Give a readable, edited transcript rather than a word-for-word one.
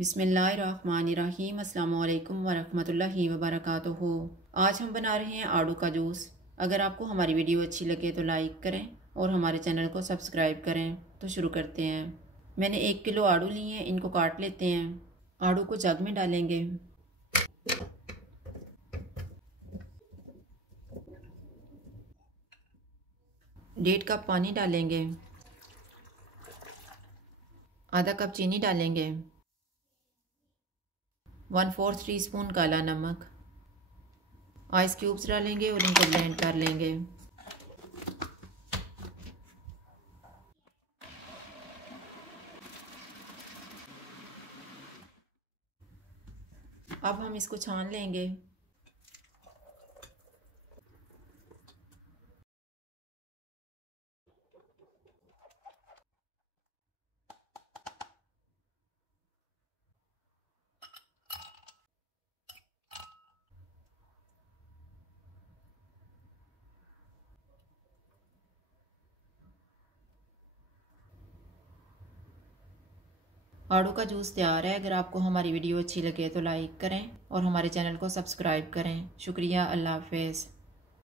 बिस्मिल्लाहिर्रहमानिर्रहीम। अस्सलाम वालेकुम वरहमतुल्लाहि वबरकातुहू। आज हम बना रहे हैं आड़ू का जूस। अगर आपको हमारी वीडियो अच्छी लगे तो लाइक करें और हमारे चैनल को सब्सक्राइब करें। तो शुरू करते हैं। मैंने 1 किलो आड़ू लिए हैं, इनको काट लेते हैं। आड़ू को जग में डालेंगे। डेढ़ कप पानी डालेंगे। आधा कप चीनी डालेंगे। 1/4 टीस्पून काला नमक। आइस क्यूब्स डालेंगे और इनको ब्लेंड कर लेंगे। अब हम इसको छान लेंगे। आड़ू का जूस तैयार है। अगर आपको हमारी वीडियो अच्छी लगे तो लाइक करें और हमारे चैनल को सब्सक्राइब करें। शुक्रिया। अल्लाह हाफ़िज़।